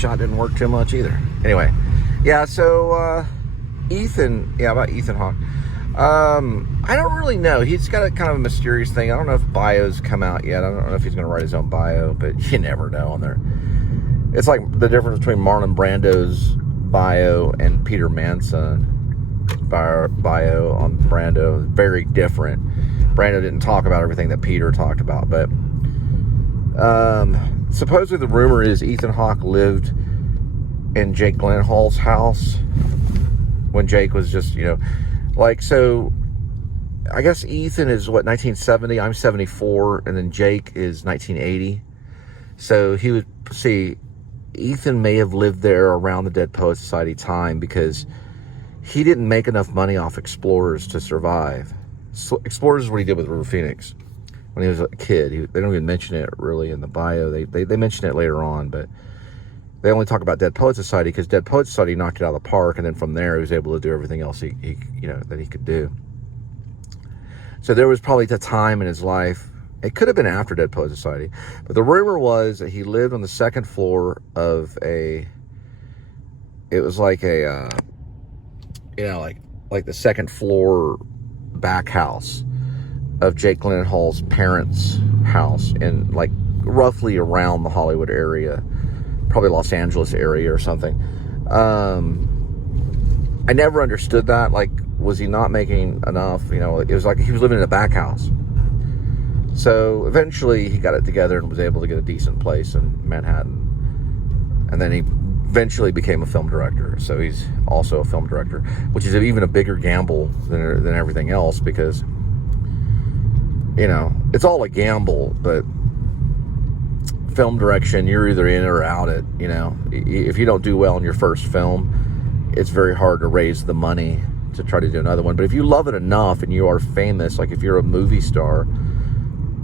shot didn't work too much either. Anyway, yeah, so about Ethan Hawke. I don't really know. He's got a kind of a mysterious thing. I don't know if bios come out yet. I don't know if he's going to write his own bio, but you never know on there. It's like the difference between Marlon Brando's bio and Peter Manson's bio on Brando. Very different. Brando didn't talk about everything that Peter talked about, but supposedly the rumor is Ethan Hawke lived in Jake Gyllenhaal's house when Jake was just, so I guess Ethan is 1970, I'm 74, and then Jake is 1980. So he would see Ethan may have lived there around the Dead Poets Society time because he didn't make enough money off Explorers to survive. So Explorers is what he did with River Phoenix when he was a kid. They don't even mention it really in the bio. They mention it later on, but they only talk about Dead Poets Society because Dead Poets Society knocked it out of the park, and then from there he was able to do everything else that he could do. So there was probably the time in his life. It could have been after Dead Poets Society, but the rumor was that he lived on the second floor of it was like a, like the second floor back house of Jake Gyllenhaal's parents' house in like roughly around the Hollywood area, probably Los Angeles area or something. I never understood that. Like, was he not making enough? It was like he was living in a back house. So eventually he got it together and was able to get a decent place in Manhattan. And then he eventually became a film director. So he's also a film director, which is even a bigger gamble than everything else because, it's all a gamble, but film direction, you're either in or out it. If you don't do well in your first film, it's very hard to raise the money to try to do another one. But if you love it enough and you are famous, like if you're a movie star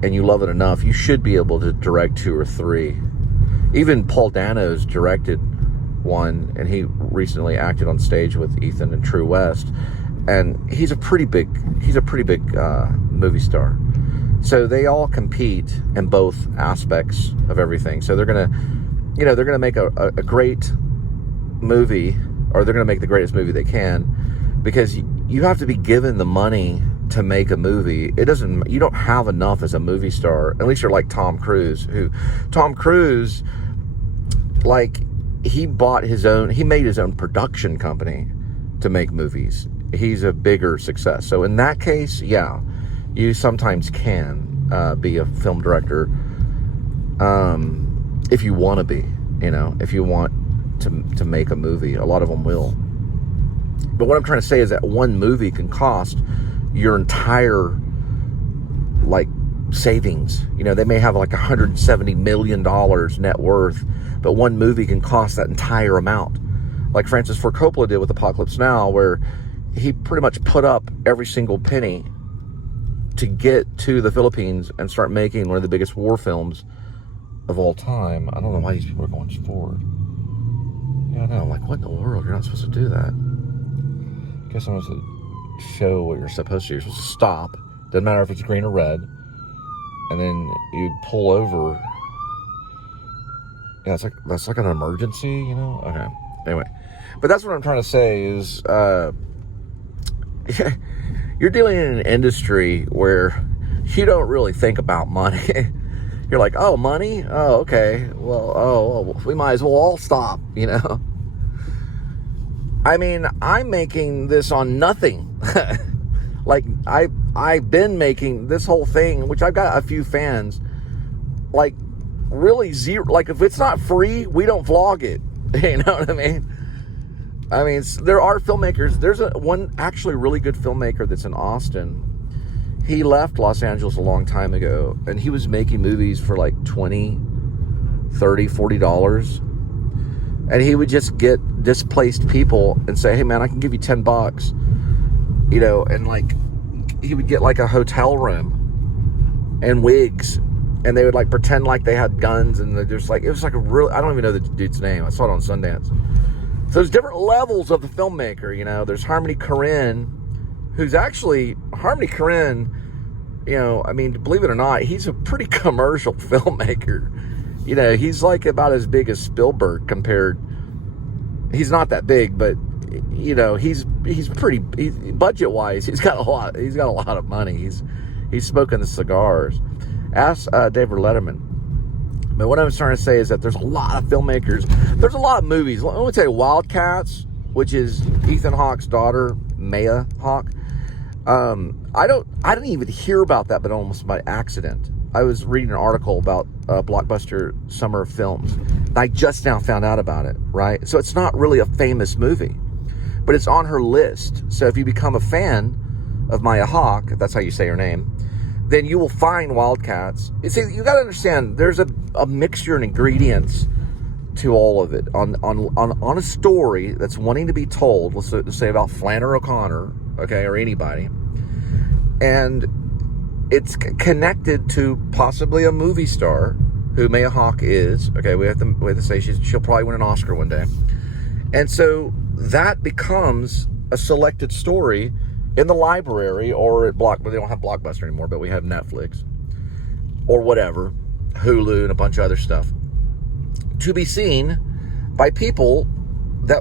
and you love it enough, you should be able to direct 2 or 3. Even Paul Dano's directed one, and he recently acted on stage with Ethan in True West, and he's a pretty big movie star. So they all compete in both aspects of everything. So they're gonna make a great movie, or they're gonna make the greatest movie they can, because you have to be given the money to make a movie. You don't have enough as a movie star, at least you're like Tom Cruise, like, he made his own production company to make movies. He's a bigger success. So in that case, yeah, you sometimes can be a film director if you want to be, if you want to make a movie. A lot of them will. But what I'm trying to say is that one movie can cost your entire, savings. They may have like $170 million net worth, but one movie can cost that entire amount. Like Francis Ford Coppola did with Apocalypse Now, where he pretty much put up every single penny to get to the Philippines and start making one of the biggest war films of all time. I don't know why these people are going forward. Yeah, I know. I'm like, what in the world? You're not supposed to do that. I guess I'm supposed to show what you're supposed to do. You're supposed to stop. Doesn't matter if it's green or red. And then you pull over. Yeah, that's like an emergency, Okay. Anyway. But that's what I'm trying to say is, you're dealing in an industry where you don't really think about money. You're like, oh, money? Oh, okay. Well, we might as well all stop, I mean, I'm making this on nothing. Like, I've been making this whole thing, which I've got a few fans, like, really zero. Like, if it's not free, we don't vlog it. You know what I mean? There are filmmakers. There's one actually really good filmmaker that's in Austin. He left Los Angeles a long time ago, and he was making movies for like $20, $30, $40. And he would just get displaced people and say, hey man, I can give you $10, and like, he would get like a hotel room and wigs, and they would like pretend like they had guns, and they're just like, it was like a real, I don't even know the dude's name. I saw it on Sundance. So there's different levels of the filmmaker, There's Harmony Korine, who's actually, Harmony Korine, believe it or not, he's a pretty commercial filmmaker. You know, he's like about as big as Spielberg compared. He's not that big, but you know, he's pretty budget wise. He's got a lot of money. He's smoking the cigars. Ask David Letterman. But what I'm trying to say is that there's a lot of filmmakers. There's a lot of movies. Let me tell you, Wildcats, which is Ethan Hawke's daughter, Maya Hawke. I didn't even hear about that, but almost by accident. I was reading an article about Blockbuster Summer Films. And I just now found out about it, right? So it's not really a famous movie, but it's on her list. So if you become a fan of Maya Hawke, if that's how you say her name, then you will find Wildcats. See, you got to understand, there's a mixture and ingredients to all of it. On a story that's wanting to be told, let's say about Flannery O'Connor, okay, or anybody, and it's connected to possibly a movie star who Maya Hawke is. Okay, we have to say she'll probably win an Oscar one day, and so that becomes a selected story in the library or at well, they don't have Blockbuster anymore, but we have Netflix or whatever, Hulu and a bunch of other stuff, to be seen by people that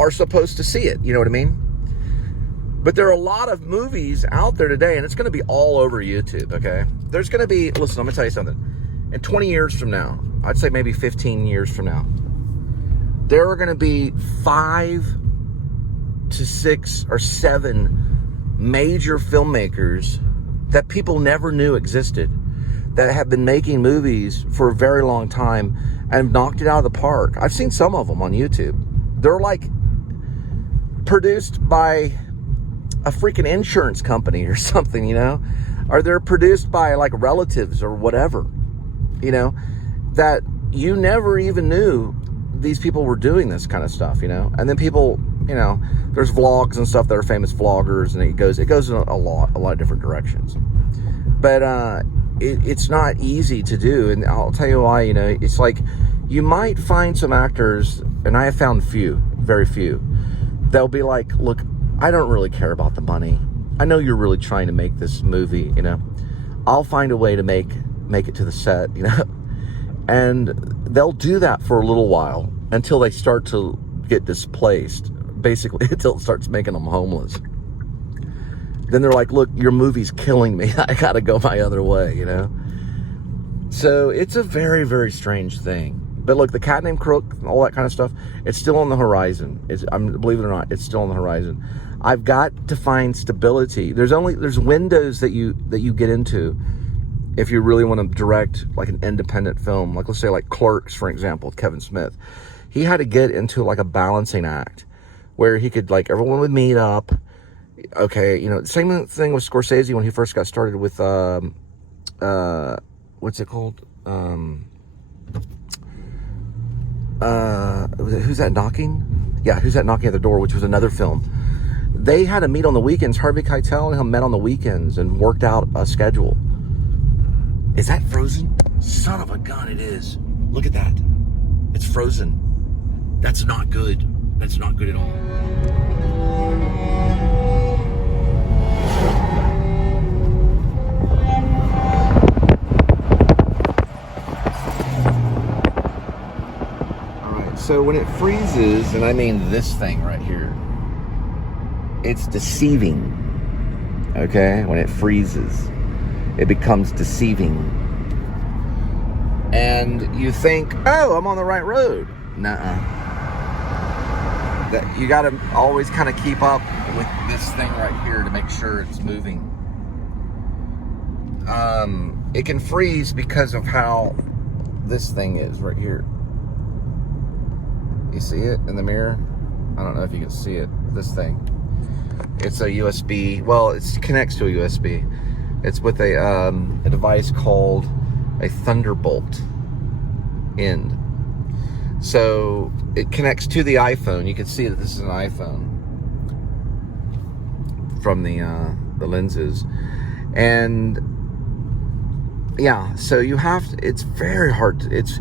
are supposed to see it. You know what I mean? But there are a lot of movies out there today, and it's going to be all over YouTube, okay? There's going to be, listen, I'm going to tell you something. In 20 years from now, I'd say maybe 15 years from now, there are going to be 5 to 6 or 7 major filmmakers that people never knew existed, that have been making movies for a very long time and knocked it out of the park. I've seen some of them on YouTube. They're like produced by a freaking insurance company or something, you know, or they're produced by like relatives or whatever, you know, that you never even knew these people were doing this kind of stuff, you know. And then people, you know, there's vlogs and stuff that are famous vloggers, and it goes in a lot of different directions. But it's not easy to do, and I'll tell you why. You know, it's like you might find some actors, and I have found very few. They'll be like, look, I don't really care about the money. I know you're really trying to make this movie, you know. I'll find a way to make it to the set, you know. And they'll do that for a little while until they start to get displaced, basically until it starts making them homeless. Then they're like, look, your movie's killing me. I gotta go my other way, you know. So it's a very, very strange thing. But look, the Cat Named Crook, all that kind of stuff, it's still on the horizon. Believe it or not, it's still on the horizon. I've got to find stability. There's windows that you get into if you really want to direct like an independent film. Like let's say like Clerks, for example, with Kevin Smith. He had to get into like a balancing act where he could, like, everyone would meet up. Okay, you know, same thing with Scorsese when he first got started with what's it called? Who's That Knocking? Yeah, Who's That Knocking at the Door, which was another film. They had to meet on the weekends. Harvey Keitel and him met on the weekends and worked out a schedule. Is that frozen? Son of a gun, it is. Look at that. It's frozen. That's not good. That's not good at all. So when it freezes, and I mean this thing right here, it's deceiving, okay? When it freezes, it becomes deceiving. And you think, oh, I'm on the right road. Nuh-uh. That you gotta always kind of keep up with this thing right here to make sure it's moving. It can freeze because of how this thing is right here. You see it in the mirror? I don't know if you can see it. This thing. It's a USB. Well, it connects to a USB. It's with a device called a Thunderbolt end. So it connects to the iPhone. You can see that this is an iPhone from the lenses. And yeah, so you have to, it's very hard. It's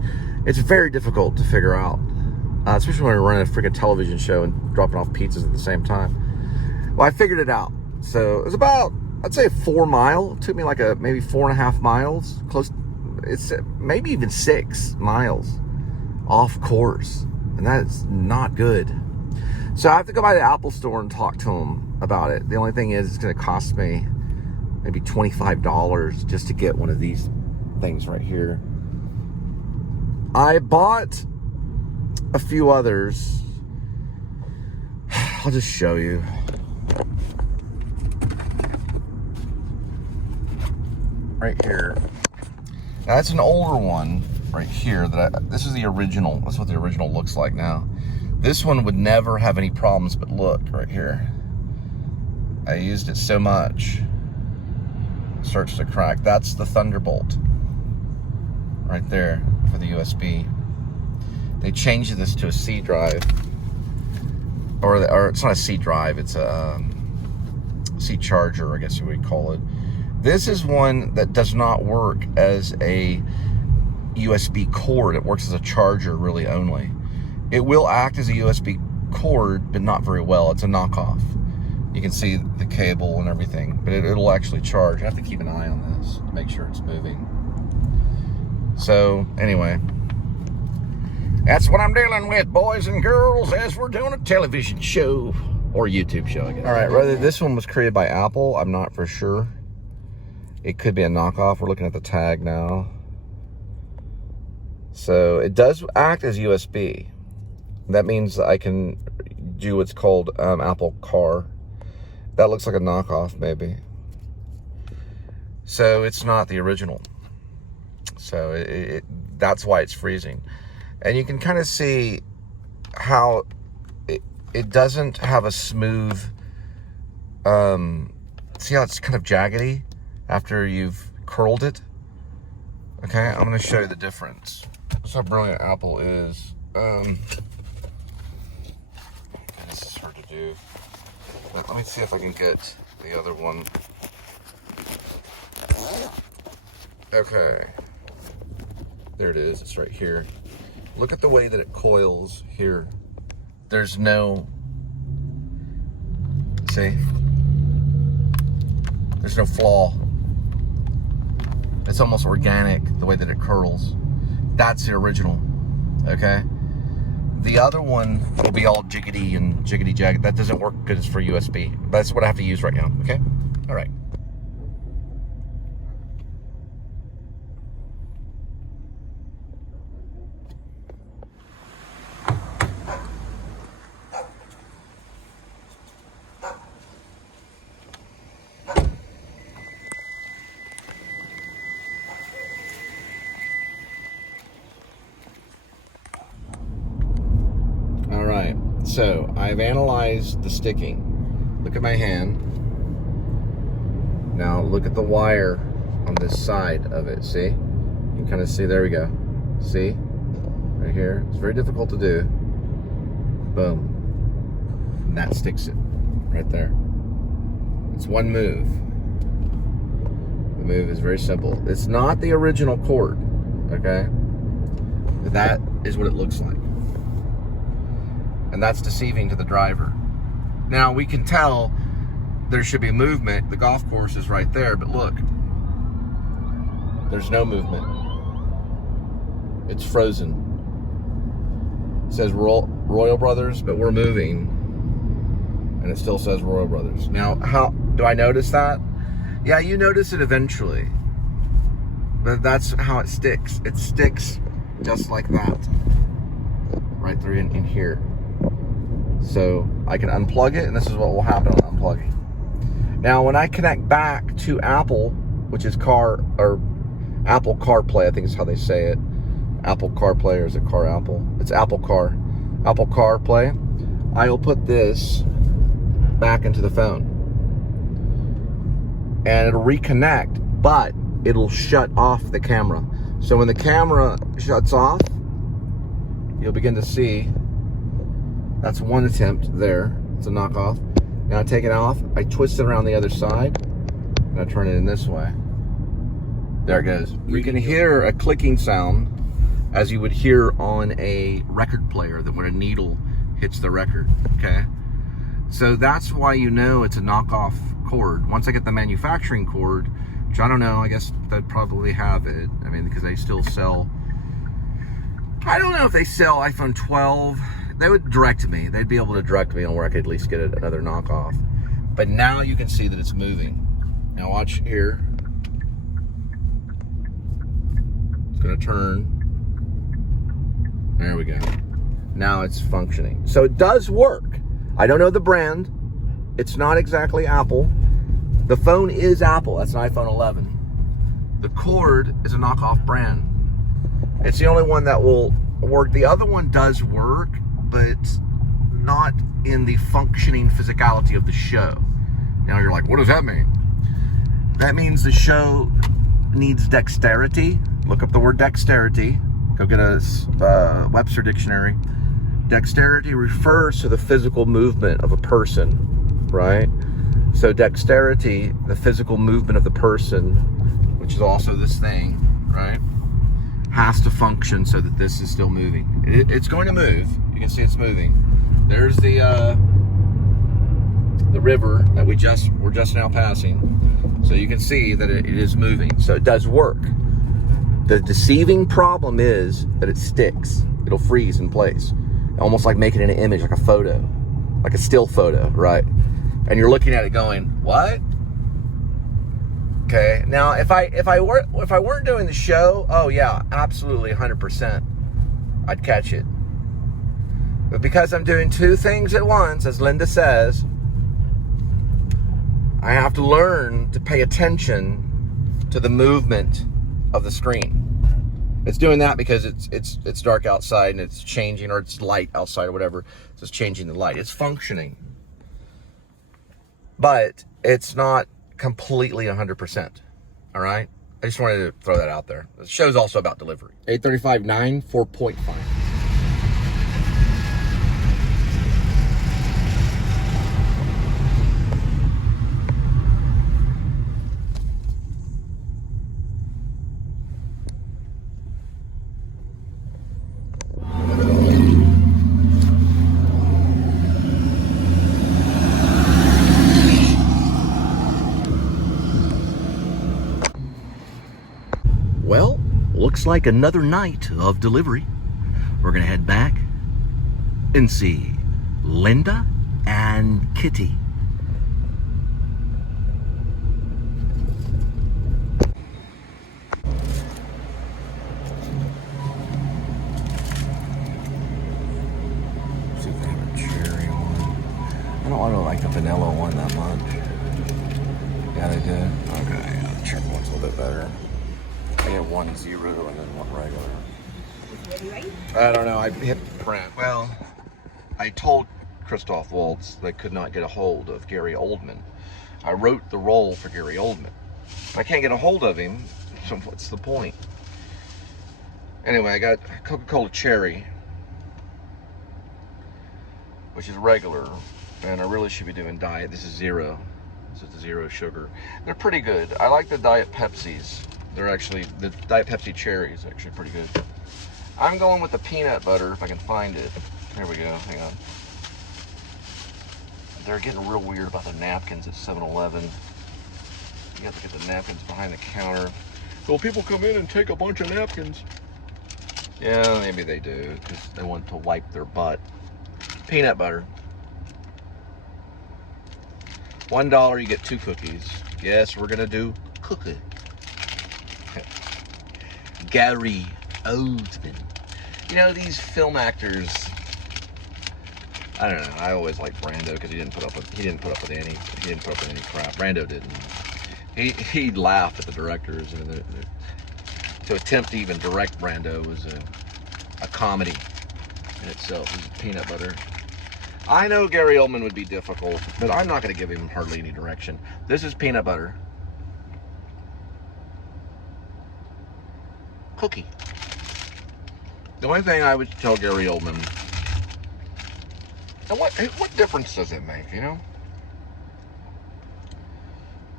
very difficult to figure out. Especially when we're running a freaking television show and dropping off pizzas at the same time. Well, I figured it out. So it was about, I'd say 4 miles. It took me like maybe 4.5 miles, close, it's maybe even 6 miles off course, and that is not good. So I have to go by the Apple store and talk to them about it. The only thing is, it's going to cost me maybe $25 just to get one of these things right here. I bought a few others. I'll just show you. Right here. Now that's an older one right here. This is the original. That's what the original looks like now. This one would never have any problems, but look right here. I used it so much. It starts to crack. That's the Thunderbolt right there for the USB. They changed this to a C drive, or it's not a C drive. It's a C charger, I guess you would call it. This is one that does not work as a USB cord. It works as a charger, really, only. It will act as a USB cord, but not very well. It's a knockoff. You can see the cable and everything, but it'll actually charge. I have to keep an eye on this to make sure it's moving. So, anyway, that's what I'm dealing with, boys and girls, as we're doing a television show, or YouTube show, I guess. All right, whether this one was created by Apple, I'm not for sure. It could be a knockoff. We're looking at the tag now. So it does act as USB. That means I can do what's called Apple Car. That looks like a knockoff, maybe. So it's not the original. So that's why it's freezing. And you can kind of see how it doesn't have a smooth, see how it's kind of jaggedy after you've curled it? Okay, I'm going to show you the difference. That's how brilliant Apple is. This is hard to do. Let me see if I can get the other one. Okay. There it is. It's right here. Look at the way that it coils here. There's no... See? There's no flaw. It's almost organic, the way that it curls. That's the original, okay? The other one will be all jiggity and jiggity jagged. That doesn't work good for USB. That's what I have to use right now, okay? All right. So I've analyzed the sticking. Look at my hand. Now look at the wire on this side of it. See? You can kind of see. There we go. See? Right here. It's very difficult to do. Boom. And that sticks it right there. It's one move. The move is very simple. It's not the original cord, okay? But that is what it looks like. And that's deceiving to the driver. Now we can tell there should be movement. The golf course is right there, but look, there's no movement. It's frozen. It says Royal Brothers, but we're moving, and it still says Royal Brothers. Now, how do I notice that? Yeah, you notice it eventually, but that's how it sticks. It sticks just like that, right through in here. So I can unplug it, and this is what will happen on unplugging. Now, when I connect back to Apple, which is Apple CarPlay, I think is how they say it. Apple CarPlay, or is it Car Apple? It's Apple CarPlay. I will put this back into the phone, and it'll reconnect, but it'll shut off the camera. So when the camera shuts off, you'll begin to see. That's one attempt there. It's a knockoff. Now I take it off, I twist it around the other side, and I turn it in this way. There it goes. You can hear a clicking sound as you would hear on a record player, that when a needle hits the record, okay? So that's why you know it's a knockoff cord. Once I get the manufacturing cord, which I don't know. I guess they'd probably have it. I mean, because they still sell. I don't know if they sell iPhone 12. They would direct me. They'd be able to direct me on where I could at least get another knockoff. But now you can see that it's moving. Now watch here. It's gonna turn. There we go. Now it's functioning. So it does work. I don't know the brand. It's not exactly Apple. The phone is Apple. That's an iPhone 11. The cord is a knockoff brand. It's the only one that will work. The other one does work, but not in the functioning physicality of the show. Now you're like, what does that mean? That means the show needs dexterity. Look up the word dexterity. Go get a Webster dictionary. Dexterity refers to the physical movement of a person, right? So dexterity, the physical movement of the person, which is also this thing, right, has to function so that this is still moving. It's going to move. You can see it's moving. There's the river that we're just now passing. So you can see that it is moving. So it does work. The deceiving problem is that it sticks. It'll freeze in place. Almost like making an image, like a photo, like a still photo, right? And you're looking at it going, what? Okay, now if I weren't doing the show, oh yeah, absolutely 100%, I'd catch it. But because I'm doing two things at once, as Linda says, I have to learn to pay attention to the movement of the screen. It's doing that because it's dark outside and it's changing, or it's light outside or whatever. So it's changing the light. It's functioning. But it's not completely 100%. All right? I just wanted to throw that out there. The show's also about delivery. 835-9, 4.5. Well, looks like another night of delivery. We're gonna head back and see Linda and Kitty. See if they have a cherry one. I don't like the vanilla one that much. Yeah, they do? Okay, yeah, the cherry one's a little bit better. I get 1 0 and then 1 regular. I don't know. I hit print. Well, I told Christoph Waltz they could not get a hold of Gary Oldman. I wrote the role for Gary Oldman. I can't get a hold of him, so what's the point? Anyway, I got Coca-Cola Cherry, which is regular, and I really should be doing diet. This is zero. This is 0 sugar. They're pretty good. I like the Diet Pepsis. They're actually, the Diet Pepsi Cherry is actually pretty good. I'm going with the peanut butter, if I can find it. Here we go, hang on. They're getting real weird about the napkins at 7-Eleven. You have to get the napkins behind the counter. Well, people come in and take a bunch of napkins. Yeah, maybe they do, because they want to wipe their butt. Peanut butter. $1, you get 2 cookies. Yes, we're gonna do cookie. Gary Oldman. You know, these film actors, I don't know, I always liked Brando because he didn't put up with any crap. Brando didn't. He'd laugh at the directors, and to attempt to even direct Brando was a comedy in itself. It was peanut butter. I know Gary Oldman would be difficult, but I'm not going to give him hardly any direction. This is peanut butter. Cookie. The only thing I would tell Gary Oldman, and what difference does it make, you know?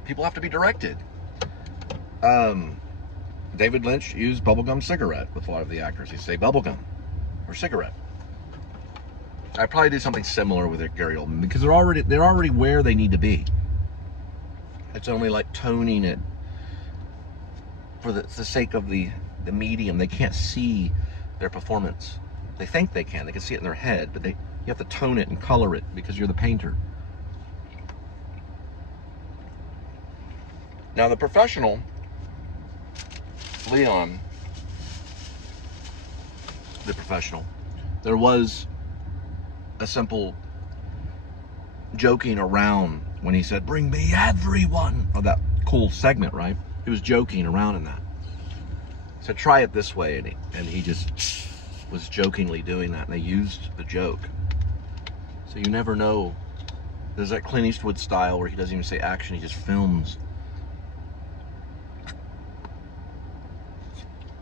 People have to be directed. David Lynch used bubblegum cigarette with a lot of the actors. He'd say bubblegum or cigarette. I'd probably do something similar with Gary Oldman because they're already where they need to be. It's only like toning it for the sake of the medium, they can't see their performance. They think they can see it in their head, but you have to tone it and color it because you're the painter. Now the professional, Leon, the professional, there was a simple joking around when he said, "Bring me everyone," of that cool segment, right? He was joking around in that. So try it this way, and he just was jokingly doing that, and they used the joke. So you never know. There's that Clint Eastwood style where he doesn't even say action, he just films.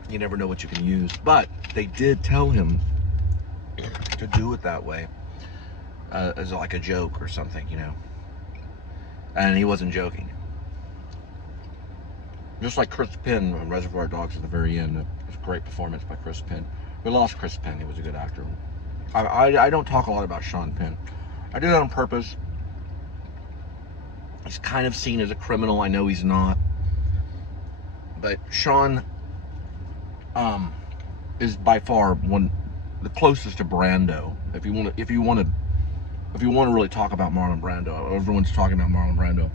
You never know what you can use, but they did tell him to do it that way, as like a joke or something, you know. And he wasn't joking. Just like Chris Penn on Reservoir Dogs at the very end. It was a great performance by Chris Penn. We lost Chris Penn. He was a good actor. I don't talk a lot about Sean Penn. I do that on purpose. He's kind of seen as a criminal. I know he's not. But Sean is by far the closest to Brando. If you want to really talk about Marlon Brando, everyone's talking about Marlon Brando.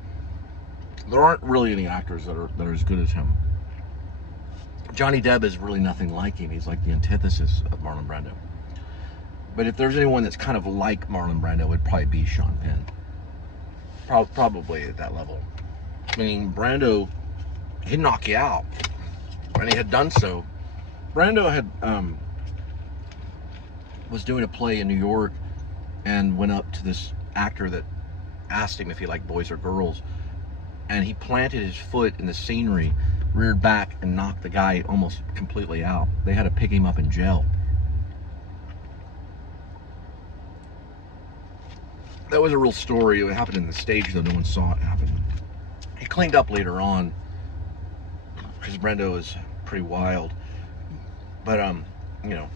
There aren't really any actors that are as good as him. Johnny Depp is really nothing like him. He's like the antithesis of Marlon Brando. But if there's anyone that's kind of like Marlon Brando, it would probably be Sean Penn. Probably at that level. I mean, Brando, he'd knock you out, and he had done so. Brando had was doing a play in New York and went up to this actor that asked him if he liked boys or girls, and he planted his foot in the scenery, reared back, and knocked the guy almost completely out. They had to pick him up in jail. That was a real story. It happened in the stage, though no one saw it happen. He cleaned up later on, because Brando was pretty wild. But, you know,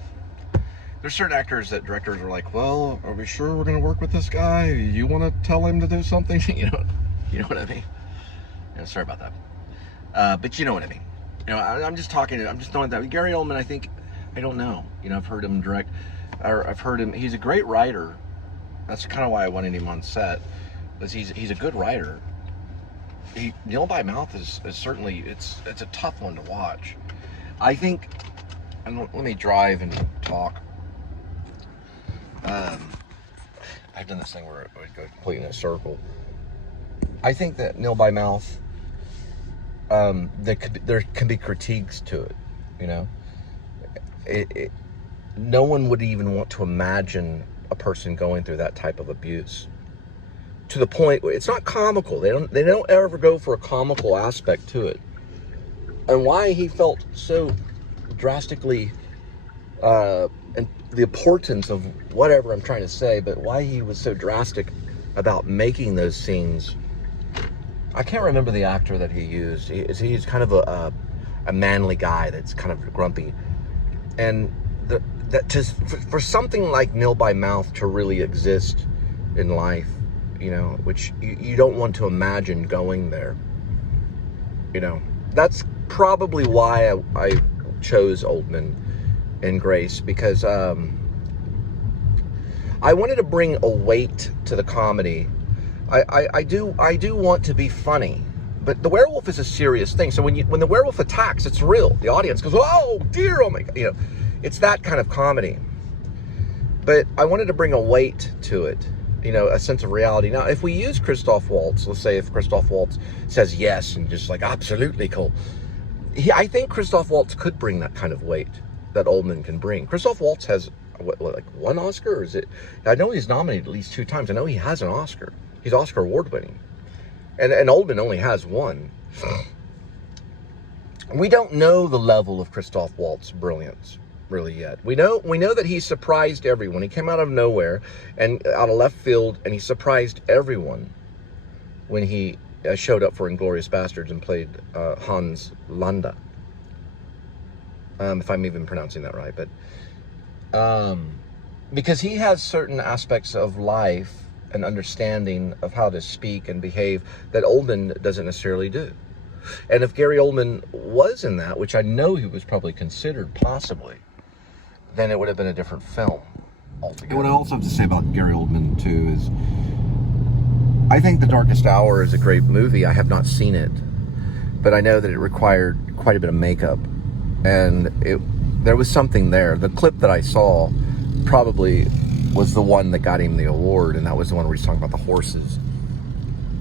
there's certain actors that directors are like, well, are we sure we're going to work with this guy? You want to tell him to do something? You know what I mean? Yeah, sorry about that. But you know what I mean. You know, I'm just throwing that. Gary Oldman, I don't know. You know, I've heard him direct, or I've heard him, he's a great writer. That's kind of why I wanted him on set, because he's a good writer. Neil by Mouth is certainly, it's a tough one to watch. I think, and let me drive and talk. I've done this thing where it would go completely in a circle. I think that Neil by Mouth, there can be critiques to it, you know. No one would even want to imagine a person going through that type of abuse, to the point where it's not comical. They don't ever go for a comical aspect to it. And why he felt so drastically, and the importance of whatever I'm trying to say, but why he was so drastic about making those scenes. I can't remember the actor that he used. He's kind of a manly guy that's kind of grumpy, and for something like Neil by Mouth to really exist in life, you know, which you don't want to imagine going there. You know, that's probably why I chose Oldman and Grace, because I wanted to bring a weight to the comedy. I do want to be funny, but the werewolf is a serious thing. So when the werewolf attacks, it's real. The audience goes, "Oh dear, oh my God," you know. It's that kind of comedy. But I wanted to bring a weight to it, you know, a sense of reality. Now, if we use Christoph Waltz, let's say if Christoph Waltz says yes and just like, absolutely cool, I think Christoph Waltz could bring that kind of weight that Oldman can bring. Christoph Waltz has, like one Oscar? Or is it? I know he's nominated at least 2 times. I know he has an Oscar. He's Oscar award winning. And Oldman only has one. We don't know the level of Christoph Waltz's brilliance really yet. We know that he surprised everyone. He came out of nowhere and out of left field, and he surprised everyone when he showed up for Inglourious Bastards and played Hans Landa. If I'm even pronouncing that right, but because he has certain aspects of life and understanding of how to speak and behave that Oldman doesn't necessarily do. And if Gary Oldman was in that, which I know he was probably considered possibly, then it would have been a different film altogether. And what I also have to say about Gary Oldman too is, I think The Darkest Hour is a great movie. I have not seen it, but I know that it required quite a bit of makeup, and there was something there. The clip that I saw probably was the one that got him the award, and that was the one where he's talking about the horses,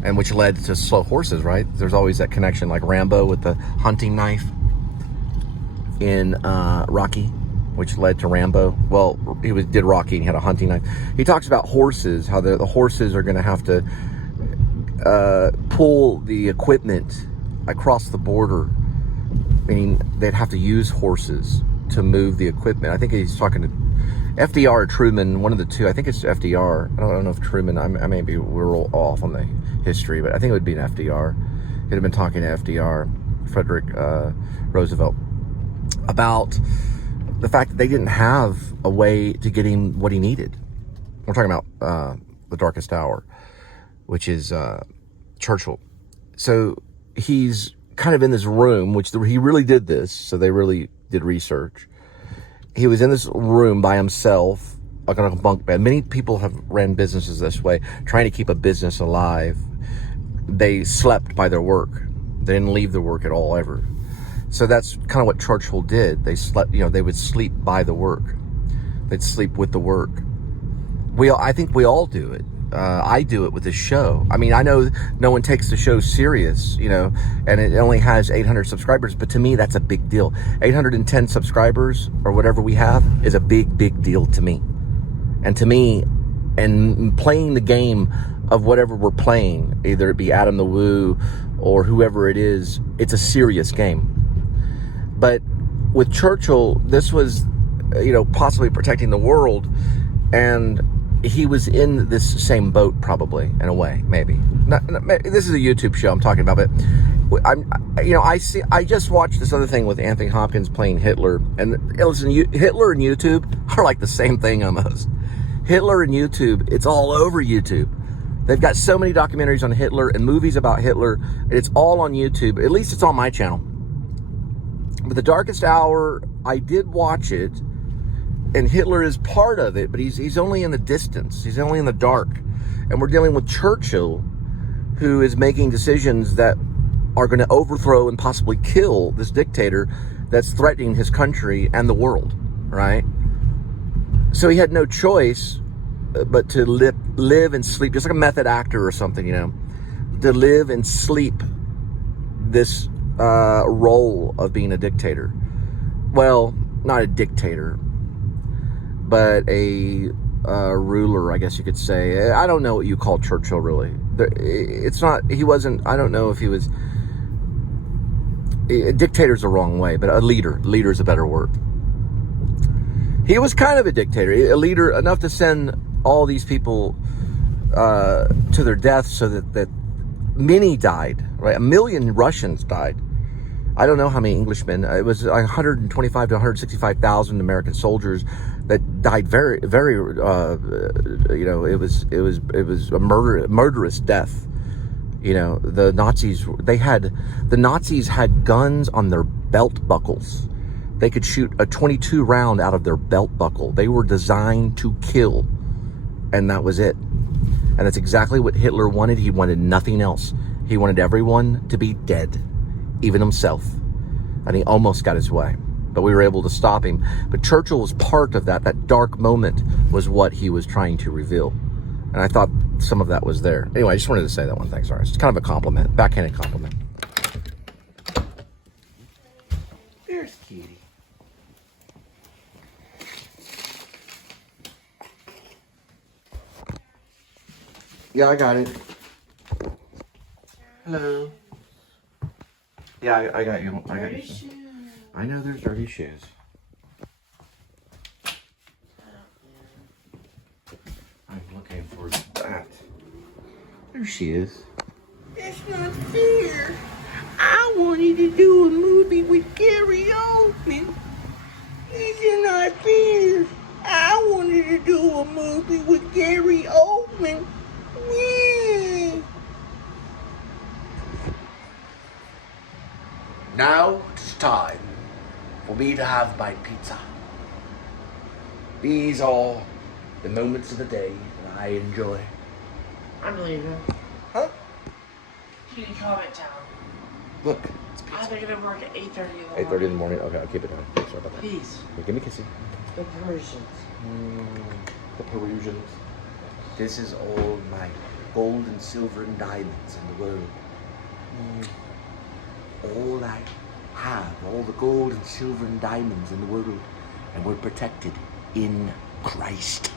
and which led to Slow Horses, right? There's always that connection, like Rambo with the hunting knife in Rocky, which led to Rambo. Well, he did Rocky and he had a hunting knife. He talks about horses, how the horses are going to have to pull the equipment across the border, meaning they'd have to use horses to move the equipment. I think he's talking to FDR or Truman, one of the two. I think it's FDR. I don't know if Truman, I may be, we're all off on the history, but I think it would be an FDR. He'd have been talking to FDR, Frederick Roosevelt, about the fact that they didn't have a way to get him what he needed. We're talking about The Darkest Hour, which is Churchill. So he's kind of in this room, which he really did this, so they really did research. He was in this room by himself, like on a bunk bed. Many people have ran businesses this way, trying to keep a business alive. They slept by their work. They didn't leave the work at all, ever. So that's kind of what Churchill did. They slept, they would sleep by the work. They'd sleep with the work. I think we all do it. I do it with this show. I mean, I know no one takes the show serious, and it only has 800 subscribers, but to me, that's a big deal. 810 subscribers or whatever we have is a big, big deal to me. And to me, and playing the game of whatever we're playing, either it be Adam the Woo or whoever it is, it's a serious game. But with Churchill, this was, possibly protecting the world, and he was in this same boat, probably, in a way, maybe. This is a YouTube show I'm talking about, but I just watched this other thing with Anthony Hopkins playing Hitler, and listen, Hitler and YouTube are like the same thing almost. Hitler and YouTube, it's all over YouTube. They've got so many documentaries on Hitler and movies about Hitler, and it's all on YouTube. At least it's on my channel. But The Darkest Hour, I did watch it, and Hitler is part of it, but he's only in the distance. He's only in the dark. And we're dealing with Churchill, who is making decisions that are going to overthrow and possibly kill this dictator that's threatening his country and the world, right? So he had no choice but to live and sleep, just like a method actor or something, to live and sleep this role of being a dictator. Well, not a dictator, but a ruler, I guess you could say. I don't know what you call Churchill, really. He wasn't, I don't know if he was, a dictator's the wrong way, but a leader. Leader's a better word. He was kind of a dictator, a leader enough to send all these people to their deaths, so that many died, right? 1 million Russians died. I don't know how many Englishmen. It was 125 to 165,000 American soldiers that died very, very, it was a murderous death. The Nazis had guns on their belt buckles. They could shoot a 22 round out of their belt buckle. They were designed to kill, and that was it. And that's exactly what Hitler wanted. He wanted nothing else. He wanted everyone to be dead, even himself. And he almost got his way, but we were able to stop him. But Churchill was part of that. That dark moment was what he was trying to reveal. And I thought some of that was there. Anyway, I just wanted to say that one. Thanks, Lars. It's kind of a compliment, backhanded compliment. There's Kitty. Yeah, I got it. Hello. Yeah, I got you. I got you. I know there's dirty shoes. I'm looking for that. There she is. That's not fair. I wanted to do a movie with Gary Oldman. It's not fair. I wanted to do a movie with Gary Oldman. Yeah. be to have my pizza. These are the moments of the day that I enjoy. I'm leaving. Huh? You can come at town. Look, it's pizza. I have to get to work at 8:30 in the morning. 8:30 in the morning? Okay, I'll keep it down. Sorry about that. Please. Here, give me a kissy. The Persians. The Perusians. This is all my gold and silver and diamonds in the world. All I have, all the gold and silver and diamonds in the world, and we're protected in Christ.